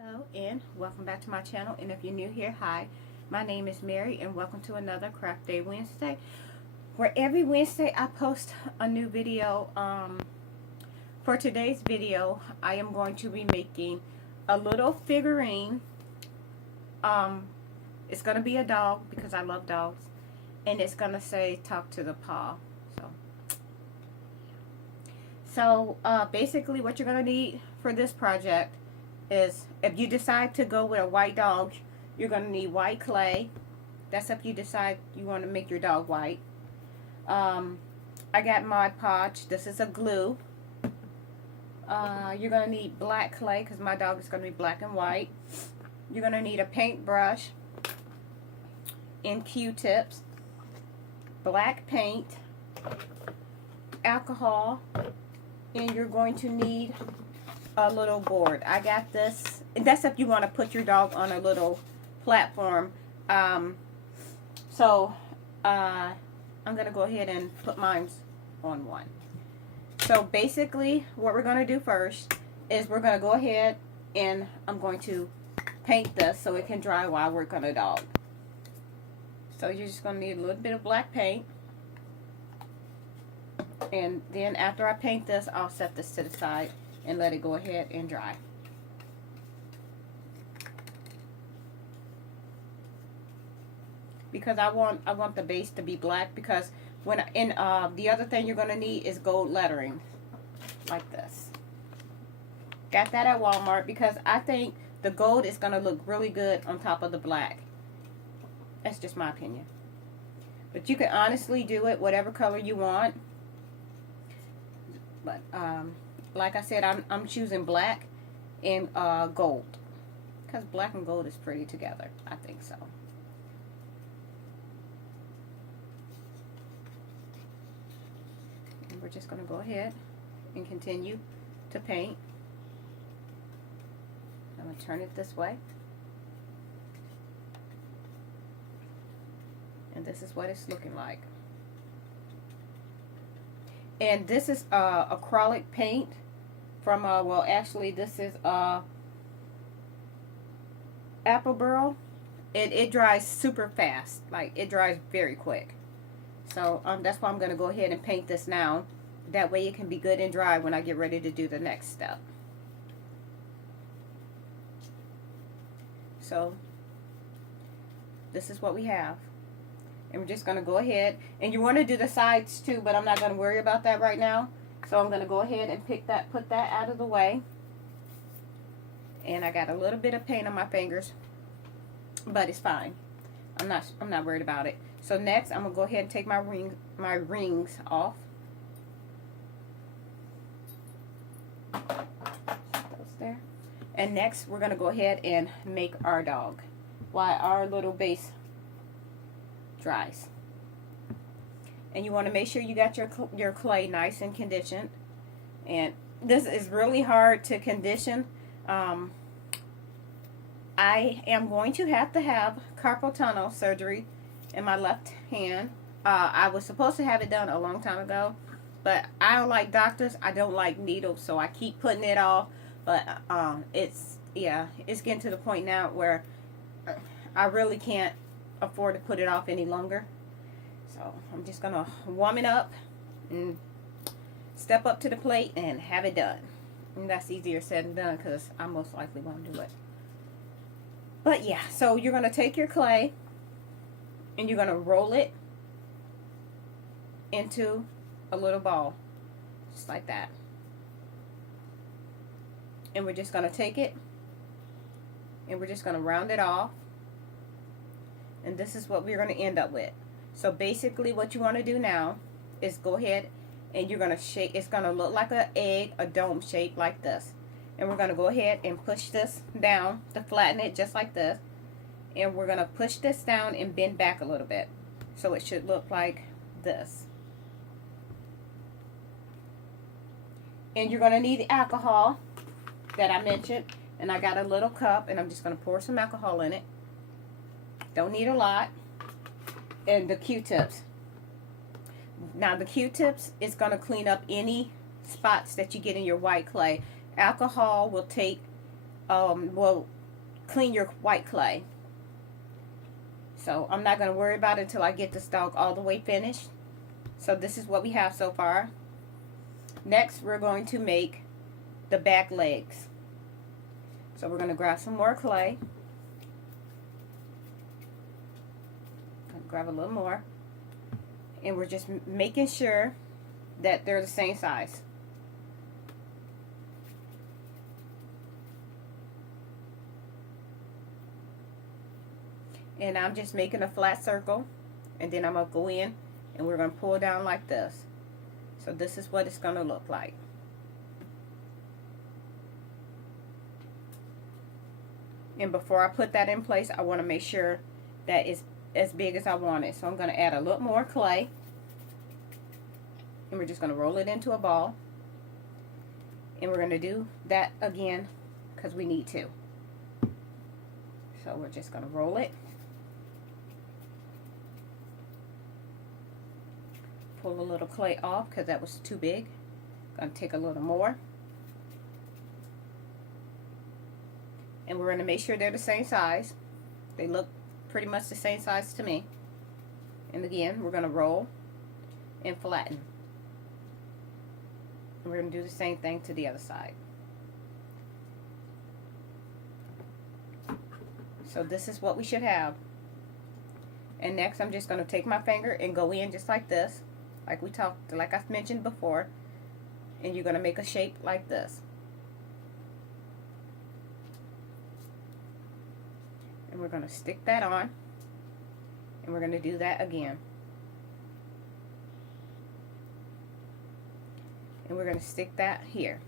Hello and welcome back to my channel, and if you're new here, hi, my name is Mary and welcome to another Craft Day Wednesday, where every Wednesday I post a new video. For today's video I am going to be making a little figurine. It's going to be a dog because I love dogs, and it's going to say talk to the paw. So basically what you're going to need for this project is, if you decide to go with a white dog, you're going to need white clay. That's if you decide you want to make your dog white. I got Mod Podge. This is a glue. You're going to need black clay because my dog is going to be black and white. You're going to need a paintbrush and Q-tips, black paint, alcohol, and you're going to need a little board. I got this, and that's if you want to put your dog on a little platform. I'm gonna go ahead and put mine on one. So basically what we're going to do first is we're going to go ahead and I'm going to paint this so it can dry while I work on a dog. So you're just going to need a little bit of black paint, and then after I paint this, I'll set this to the side and let it go ahead and dry. Because I want the base to be black, because when the other thing you're going to need is gold lettering like this. Got that at Walmart because I think the gold is going to look really good on top of the black. That's just my opinion. But you can honestly do it whatever color you want. But like I said, I'm choosing black and gold, because black and gold is pretty together. I think so. And we're just going to go ahead and continue to paint. I'm going to turn it this way. And this is what it's looking like. And this is acrylic paint from, well, actually this is apple burl. It dries super fast. Like, it dries very quick. So that's why I'm going to go ahead and paint this now. That way it can be good and dry when I get ready to do the next step. So this is what we have. And we're just going to go ahead, and you want to do the sides too, but I'm not going to worry about that right now. So I'm going to go ahead and put that out of the way. And I got a little bit of paint on my fingers, but it's fine. I'm not worried about it. So next, I'm going to go ahead and take my rings off. Those there. And next, we're going to go ahead and make our dog while our little base dries. And you want to make sure you got your clay nice and conditioned. And this is really hard to condition. I am going to have carpal tunnel surgery in my left hand. I was supposed to have it done a long time ago, but I don't like doctors. I don't like needles, so I keep putting it off. But it's getting to the point now where I really can't afford to put it off any longer. So I'm just gonna warm it up and step up to the plate and have it done. And that's easier said than done, because I most likely won't do it. But yeah, so you're gonna take your clay and you're gonna roll it into a little ball, just like that. And we're just gonna take it and we're just gonna round it off. And this is what we're going to end up with. So basically what you want to do now is go ahead and you're going to shake. It's going to look like an egg, a dome shape like this. And we're going to go ahead and push this down to flatten it just like this. And we're going to push this down and bend back a little bit. So it should look like this. And you're going to need the alcohol that I mentioned. And I got a little cup, and I'm just going to pour some alcohol in it. Don't need a lot. And the Q-tips. Now the Q-tips is going to clean up any spots that you get in your white clay. Alcohol will take well, clean your white clay. So I'm not going to worry about it until I get this dog all the way finished. So this is what we have so far. Next, we're going to make the back legs. So we're going to grab some more clay. Grab a little more. And we're just making sure that they're the same size. And I'm just making a flat circle, and then I'm going to go in and we're going to pull down like this. So this is what it's going to look like. And before I put that in place, I want to make sure that it's as big as I want it. So I'm going to add a little more clay, and we're just going to roll it into a ball. And we're going to do that again because we need to. So we're just going to roll it. Pull a little clay off because that was too big. Going to take a little more. And we're going to make sure they're the same size. They look pretty much the same size to me. And again, we're going to roll and flatten. And we're going to do the same thing to the other side. So this is what we should have. And next I'm just going to take my finger and go in just like this. Like I mentioned before. And you're going to make a shape like this. And we're going to stick that on. And we're going to do that again. And we're going to stick that here.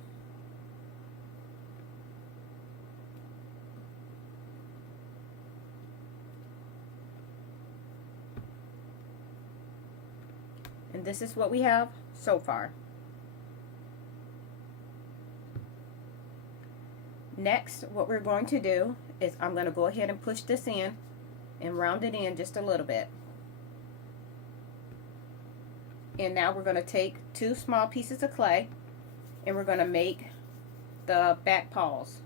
And this is what we have so far. Next, what we're going to do is I'm going to go ahead and push this in and round it in just a little bit. And now we're going to take 2 small pieces of clay and we're going to make the back paws.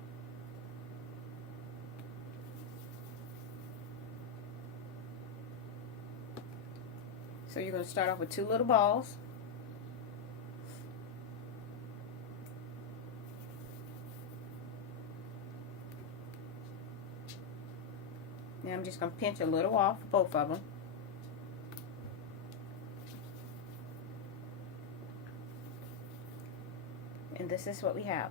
So you're going to start off with 2 little balls. Now I'm just going to pinch a little off both of them. And this is what we have.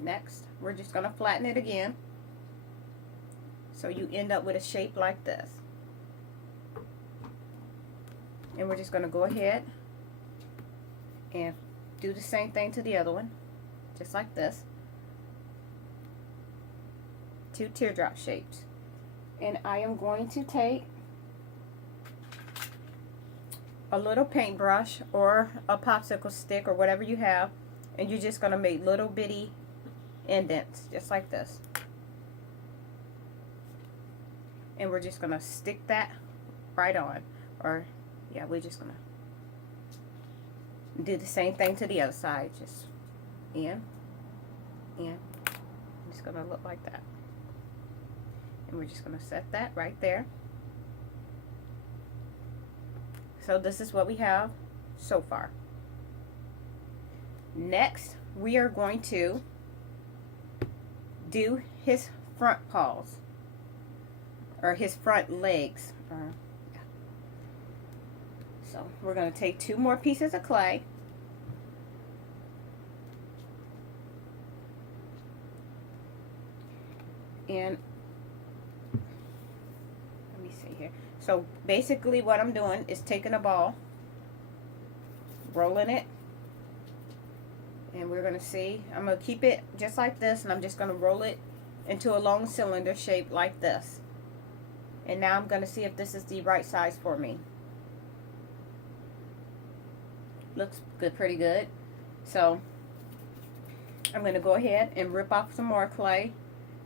Next, we're just going to flatten it again. So you end up with a shape like this. And we're just going to go ahead and do the same thing to the other one. Just like this. 2 teardrop shapes. And I am going to take a little paintbrush or a popsicle stick or whatever you have, and you're just going to make little bitty indents just like this. And we're just going to stick that right on. Or yeah, we're just going to do the same thing to the other side. Just in. It's going to look like that. And we're just going to set that right there. So this is what we have so far. Next, we are going to do his front paws. Or his front legs. So we're going to take 2 more pieces of clay. And let me see here. So basically what I'm doing is taking a ball, rolling it, and we're going to see, I'm going to keep it just like this, and I'm just going to roll it into a long cylinder shape like this. And now I'm going to see if this is the right size for me. Looks good, pretty good. So I'm going to go ahead and rip off some more clay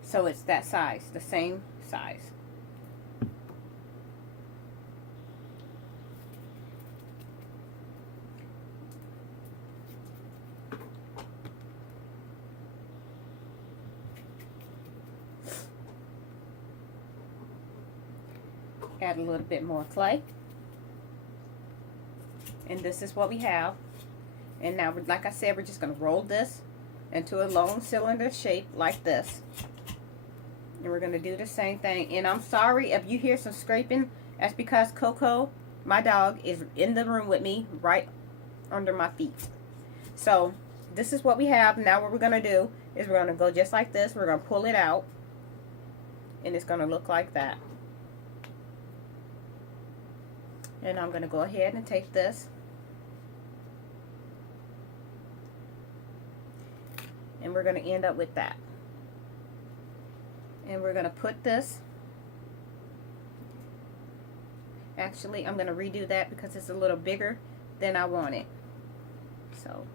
so it's that size, the same size. Add a little bit more clay. And this is what we have. And now, like I said, we're just going to roll this into a long cylinder shape like this. And we're going to do the same thing. And I'm sorry if you hear some scraping. That's because Coco, my dog, is in the room with me right under my feet. So this is what we have. Now what we're going to do is we're going to go just like this. We're going to pull it out. And it's going to look like that. And I'm going to go ahead and take this. And we're going to end up with that. And we're going to put this. Actually, I'm going to redo that because it's a little bigger than I want it. So,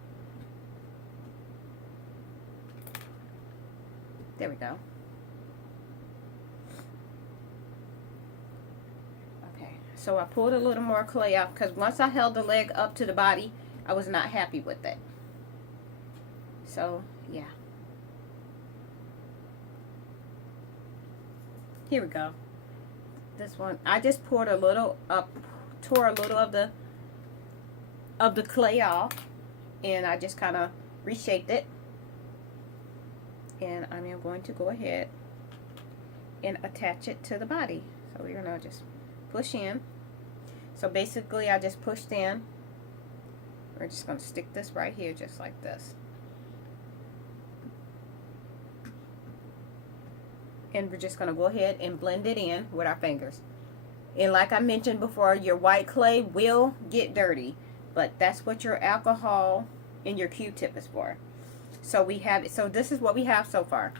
there we go. Okay, so I pulled a little more clay out because once I held the leg up to the body, I was not happy with it. So, yeah. Here we go. This one, I just poured a little up, tore a little of the clay off, and I just kind of reshaped it. And I am going to go ahead and attach it to the body. So we're gonna just push in. So basically, I just pushed in. We're just gonna stick this right here, just like this. And we're just going to go ahead and blend it in with our fingers. And like I mentioned before, your white clay will get dirty, but that's what your alcohol and your Q-tip is for. So we have it. So this is what we have so far.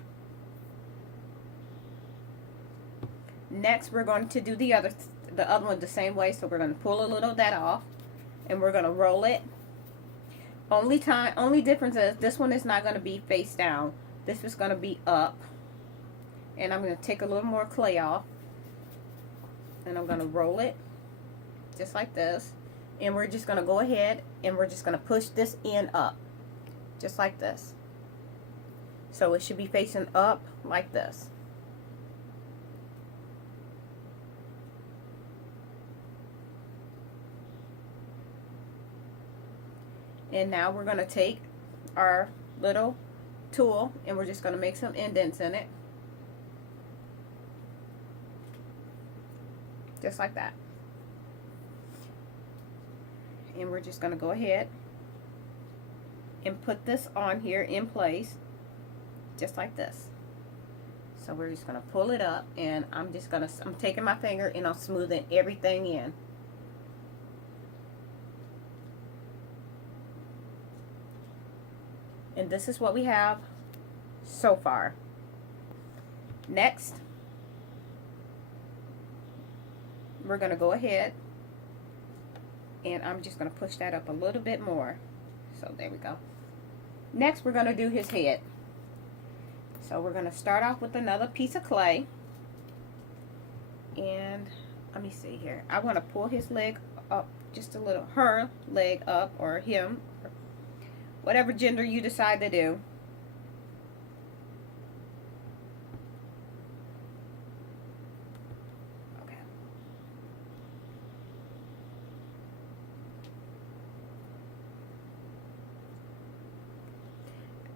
Next, we're going to do the other one the same way. So we're going to pull a little of that off, and we're going to roll it. Only difference is this one is not going to be face down. This is going to be up. And I'm going to take a little more clay off. And I'm going to roll it. Just like this. And we're just going to go ahead and we're just going to push this end up. Just like this. So it should be facing up like this. And now we're going to take our little tool and we're just going to make some indents in it. Just like that. And we're just going to go ahead and put this on here in place just like this. So we're just going to pull it up, and I'm taking my finger and I'm smoothing everything in. And this is what we have so far. Next, we're going to go ahead and I'm just going to push that up a little bit more. So there we go. Next, we're going to do his head. So we're going to start off with another piece of clay. And let me see here. I want to pull his leg up just a little. Her leg up, or him. Whatever gender you decide to do.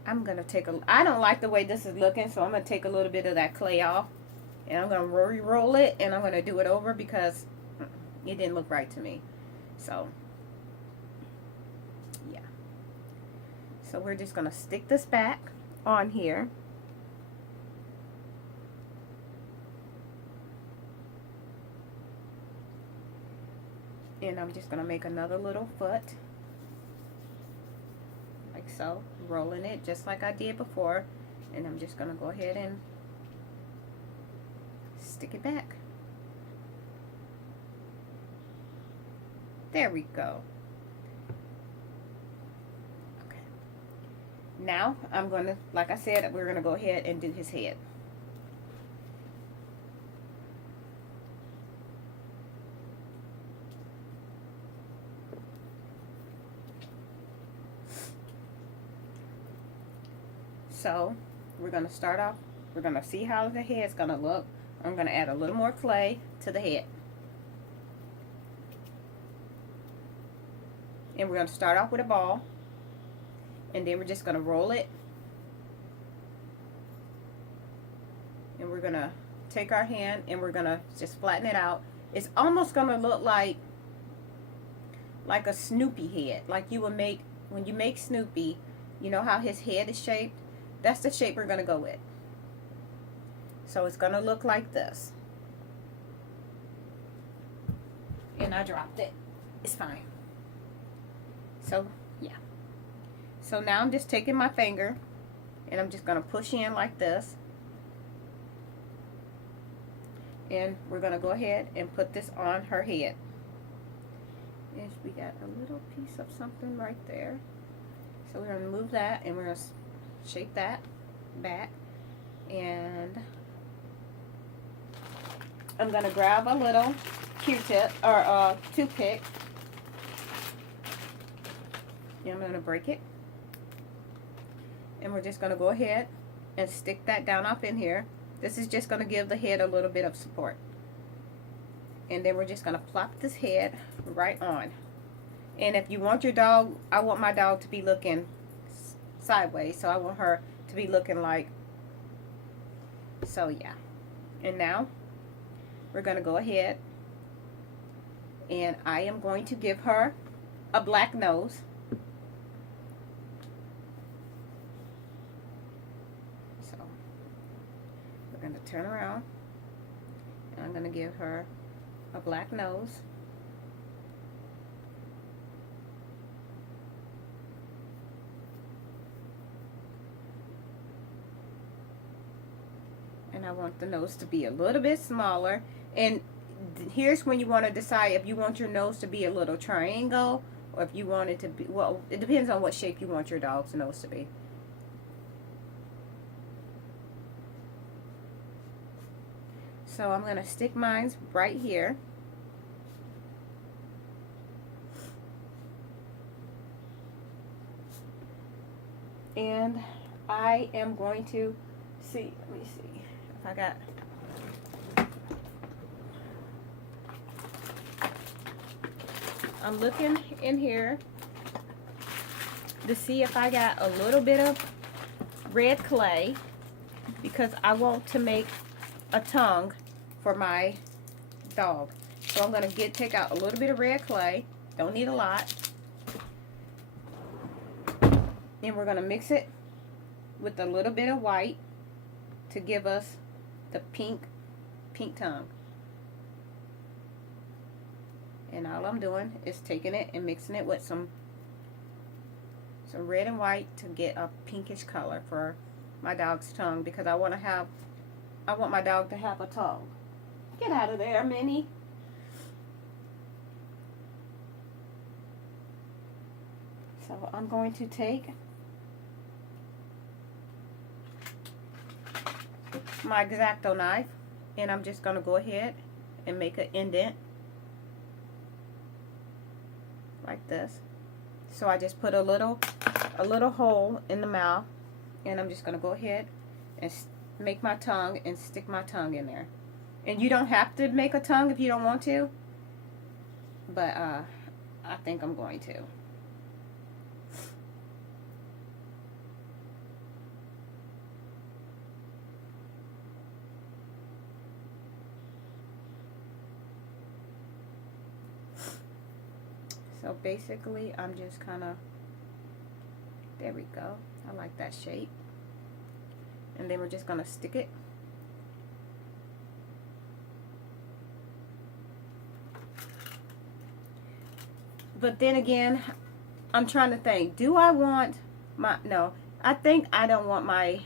I'm going to take I don't like the way this is looking, so I'm going to take a little bit of that clay off. And I'm going to re-roll it, and I'm going to do it over because it didn't look right to me. So, yeah. So we're just going to stick this back on here. And I'm just going to make another little foot. Like so, rolling it just like I did before, and I'm just going to go ahead and stick it back. There we go. Okay. Now I'm going to, like I said, we're going to go ahead and do his head. So we're going to start off, we're going to see how the head's going to look. I'm going to add a little more clay to the head. And we're going to start off with a ball. And then we're just going to roll it. And we're going to take our hand and we're going to just flatten it out. It's almost going to look like a Snoopy head. Like you would make, when you make Snoopy, you know how his head is shaped? That's the shape we're going to go with. So it's going to look like this. And I dropped it. It's fine. So, yeah. So now I'm just taking my finger and I'm just going to push in like this. And we're going to go ahead and put this on her head. And we got a little piece of something right there. So we're going to move that and we're going to shape that back. And I'm going to grab a little Q-tip or toothpick. And I'm going to break it. And we're just going to go ahead and stick that down up in here. This is just going to give the head a little bit of support. And then we're just going to plop this head right on. And if you want your dog, I want my dog to be looking sideways. So I want her to be looking like, so yeah. And now we're going to go ahead and I am going to give her a black nose. So we're going to turn around and I'm going to give her a black nose. And I want the nose to be a little bit smaller. And here's when you want to decide if you want your nose to be a little triangle or if you want it to be, well, it depends on what shape you want your dog's nose to be. So I'm going to stick mine right here. And I am going to see, let me see if I got, I'm looking in here to see if I got a little bit of red clay because I want to make a tongue for my dog. So I'm going to take out a little bit of red clay. Don't need a lot. And we're going to mix it with a little bit of white to give us the pink tongue. And all I'm doing is taking it and mixing it with some red and white to get a pinkish color for my dog's tongue because I want my dog to have a tongue. Get out of there, Minnie. So I'm going to take my X-Acto knife and I'm just going to go ahead and make an indent like this. So I just put a little hole in the mouth and I'm just going to go ahead and make my tongue and stick my tongue in there. And you don't have to make a tongue if you don't want to, but I think I'm going to. So basically, I'm just kind of, there we go. I like that shape. And then we're just going to stick it. But then again, I'm trying to think, do I want my, no, I think I don't want my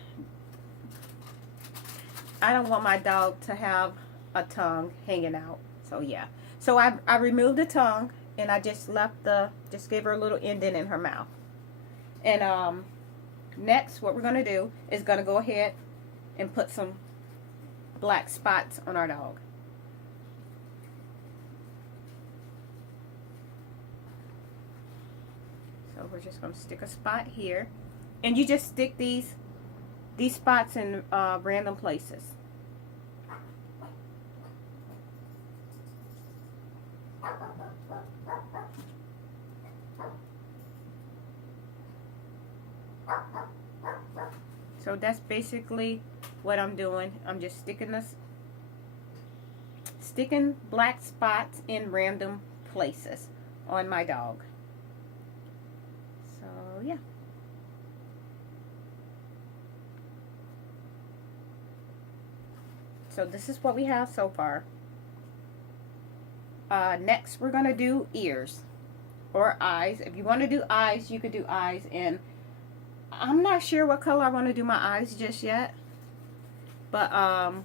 dog to have a tongue hanging out. So yeah. So I removed the tongue. And I just just gave her a little indent in her mouth. And next, what we're going to do is going to go ahead and put some black spots on our dog. So we're just going to stick a spot here. And you just stick these spots in random places. So that's basically what I'm doing. I'm just sticking black spots in random places on my dog. So yeah. So this is what we have so far. Next we're going to do ears or eyes. If you want to do eyes, you could do eyes. And I'm not sure what color I want to do my eyes just yet. But I'm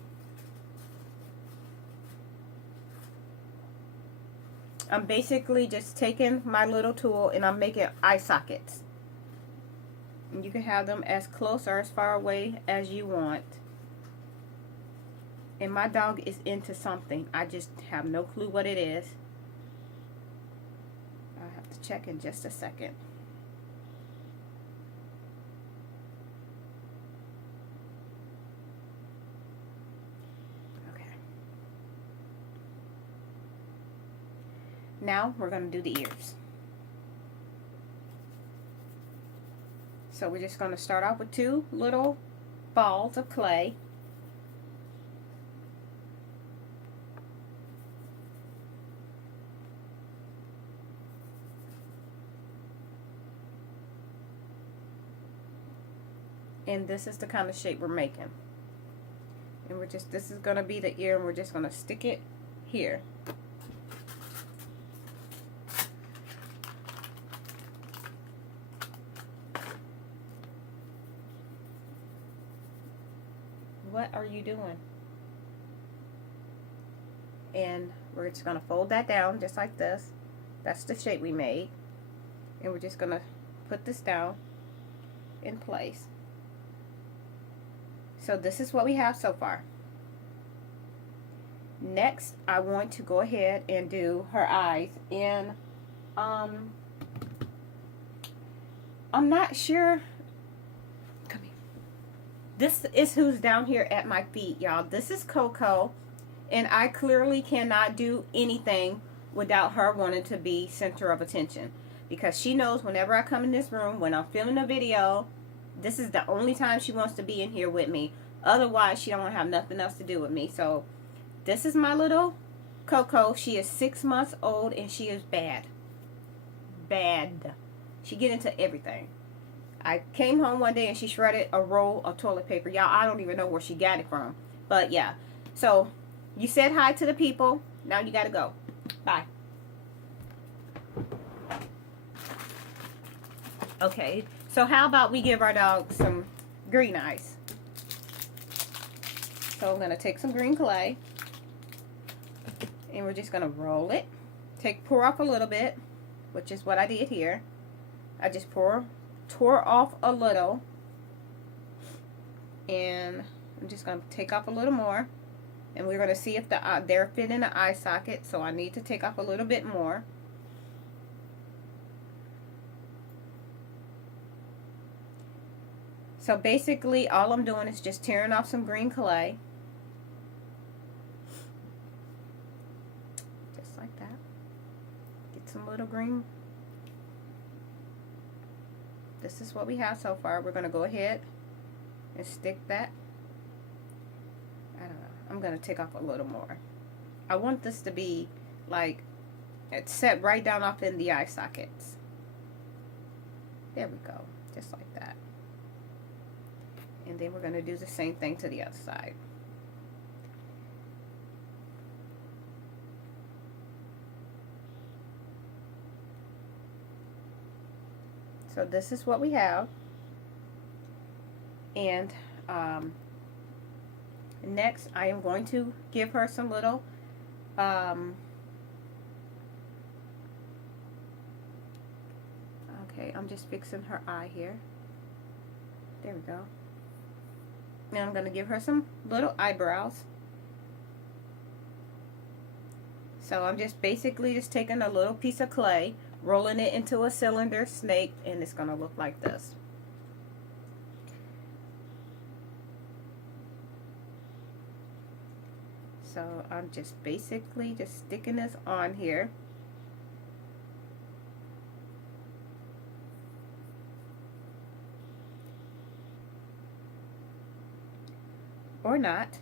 basically just taking my little tool and I'm making eye sockets. And you can have them as close or as far away as you want. And my dog is into something. I just have no clue what it is. I'll have to check in just a second. Okay. Now we're going to do the ears. So we're just going to start off with 2 little balls of clay. And this is the kind of shape we're making. And this is going to be the ear, and we're just going to stick it here. What are you doing? And we're just going to fold that down just like this. That's the shape we made. And we're just going to put this down in place. So this is what we have so far. Next, I want to go ahead and do her eyes. And I'm not sure. Come here. This is who's down here at my feet, y'all. This is Coco. And I clearly cannot do anything without her wanting to be center of attention. Because she knows whenever I come in this room, when I'm filming a video, this is the only time she wants to be in here with me. Otherwise, she don't want to have nothing else to do with me. So, this is my little Coco. She is 6 months old and she is bad. Bad. She get into everything. I came home one day and she shredded a roll of toilet paper. Y'all, I don't even know where she got it from. But, yeah. So, you said hi to the people. Now you got to go. Bye. Okay. So how about we give our dog some green eyes? So I'm going to take some green clay. And we're just going to roll it. Pour off a little bit. Which is what I did here. I just tore off a little. And I'm just going to take off a little more. And we're going to see if they're fit in the eye socket. So I need to take off a little bit more. So basically, all I'm doing is just tearing off some green clay. Just like that. Get some little green. This is what we have so far. We're going to go ahead and stick that. I don't know. I'm going to take off a little more. I want this to be like, it's set right down off in the eye sockets. There we go. Just like that. And then we're going to do the same thing to the other side. So this is what we have. And next I am going to give her some little okay, I'm just fixing her eye here. There we go. Now I'm going to give her some little eyebrows. So I'm just basically just taking a little piece of clay, rolling it into a cylinder snake, and it's going to look like this. So I'm just basically just sticking this on here. or not,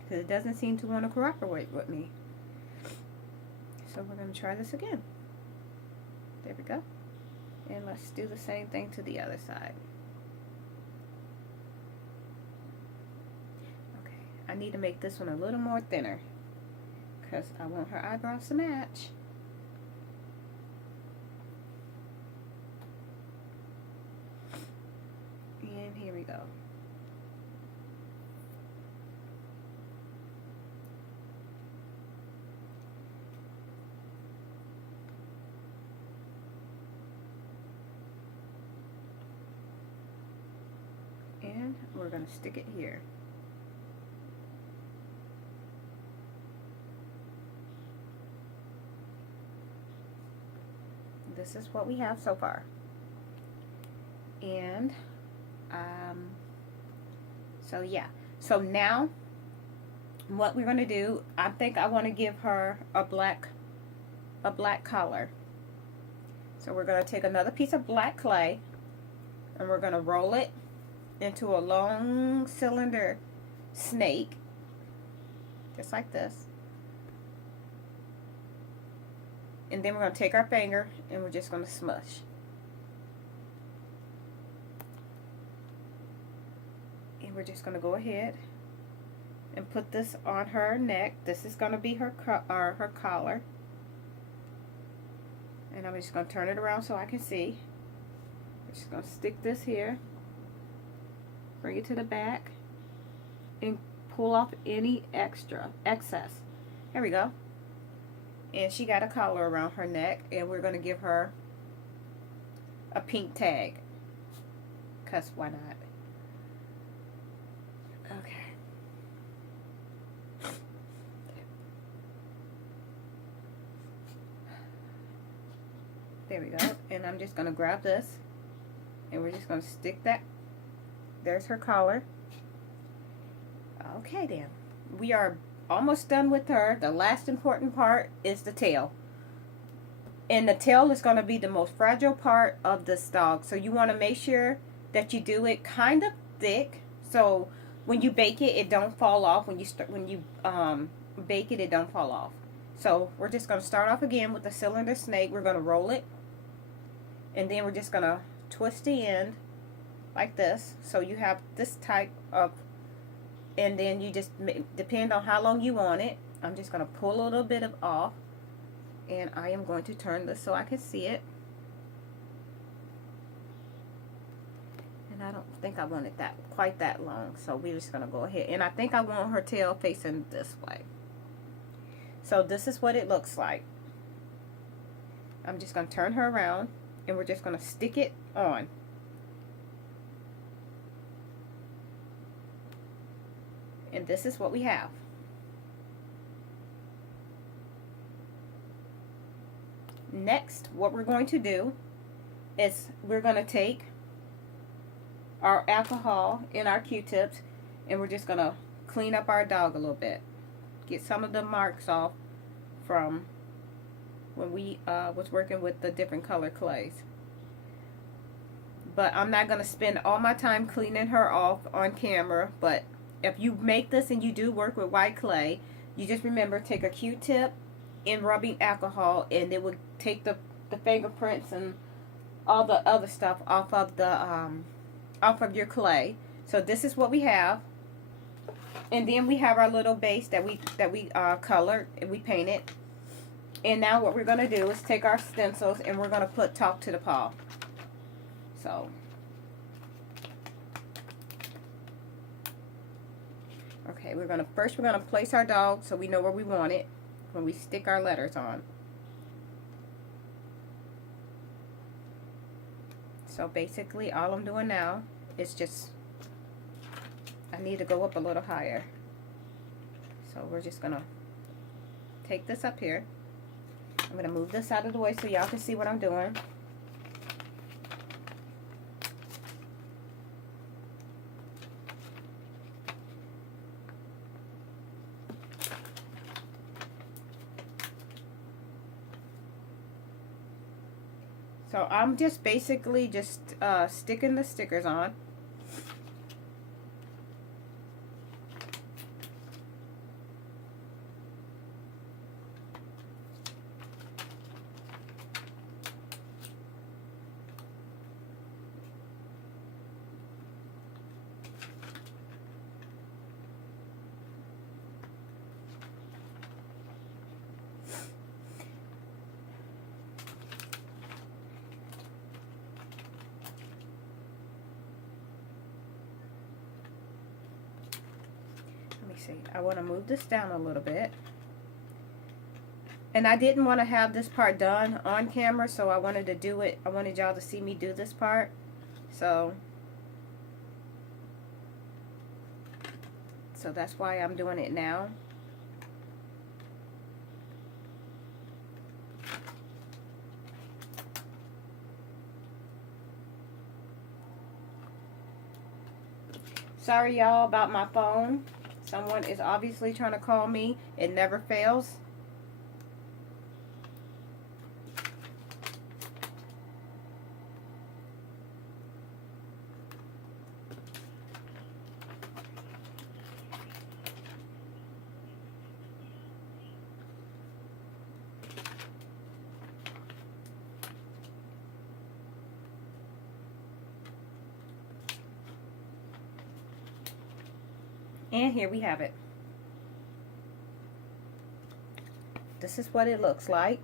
because it doesn't seem to want to cooperate with me. So we're going to try this again. There we go. And let's do the same thing to the other side. Okay, I need to make this one a little more thinner because I want her eyebrows to match. And here we go. And we're going to stick it here. This is what we have so far. And so yeah, so now what we're going to do, I think I want to give her a black collar. So we're going to take another piece of black clay and we're going to roll it into a long cylinder snake, just like this. And then we're going to take our finger and we're just going to smush. And we're just going to go ahead and put this on her neck. This is going to be her collar. And I'm just going to turn it around so I can see. I'm just going to stick this here. Bring it to the back. And pull off any excess. There we go. And she got a collar around her neck. And we're going to give her a pink tag. Because why not? Okay. There we go. And I'm just going to grab this. And we're just going to stick that. There's her collar. Okay then. We are almost done with her. The last important part is the tail. And the tail is going to be the most fragile part of this dog. So you want to make sure that you do it kind of thick. So when you bake it, it don't fall off. When you bake it, it don't fall off. So we're just going to start off again with the cylinder snake. We're going to roll it. And then we're just going to twist the end like this. So you have this type of, and then you just depend on how long you want it. I'm just going to pull a little bit of off. And I am going to turn this so I can see it. And I don't think I want it quite that long. So we're just going to go ahead. And I think I want her tail facing this way. So this is what it looks like. I'm just going to turn her around. And we're just going to stick it on. And this is what we have. Next, what we're going to do is we're going to take our alcohol and our Q-tips and we're just going to clean up our dog a little bit. Get some of the marks off from when we was working with the different color clays. But I'm not going to spend all my time cleaning her off on camera. But if you make this and you do work with white clay, you just remember, take a Q-tip and rubbing alcohol, and it will take the fingerprints and all the other stuff off of your clay. So this is what we have. And then we have our little base that we colored and we painted. And now what we're going to do is take our stencils and we're going to put talk to the paw. So okay, we're going to place our dog so we know where we want it when we stick our letters on. So basically all I'm doing now is just, I need to go up a little higher. So we're just going to take this up here. I'm going to move this out of the way so y'all can see what I'm doing. So I'm just basically just sticking the stickers on. see, I want to move this down a little bit. And I didn't want to have this part done on camera, so I wanted to do it. I wanted y'all to see me do this part. So that's why I'm doing it now. Sorry y'all about my phone. Someone is obviously trying to call me. It never fails. And here we have it. This is what it looks like.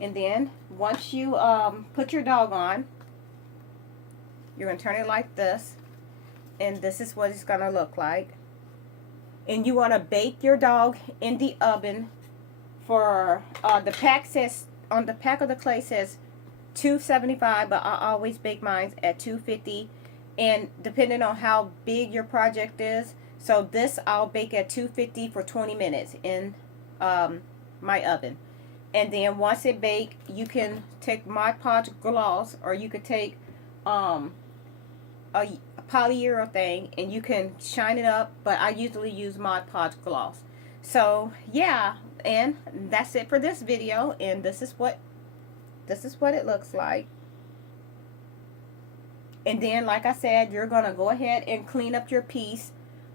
And then once you put your dog on, you're going to turn it like this. And this is what it's going to look like. And you want to bake your dog in the oven for, the pack says, on the pack of the clay says 275, but I always bake mine at 250. And depending on how big your project is, so this I'll bake at 250 for 20 minutes in my oven. And then once it bakes, you can take Mod Podge gloss, or you could take a polyurethane and you can shine it up, but I usually use Mod Podge gloss. So yeah, and that's it for this video, and this is what it looks like. And then, like I said, you're going to go ahead and clean up your piece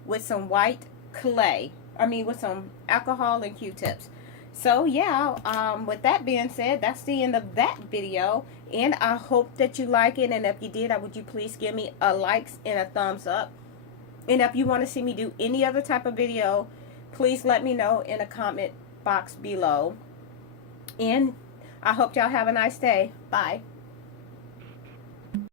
with some white clay. I mean, with some alcohol and Q-tips. So, yeah, with that being said, that's the end of that video. And I hope that you like it. And if you did, would you please give me a like and a thumbs up. And if you want to see me do any other type of video, please let me know in the comment box below. And I hope y'all have a nice day. Bye.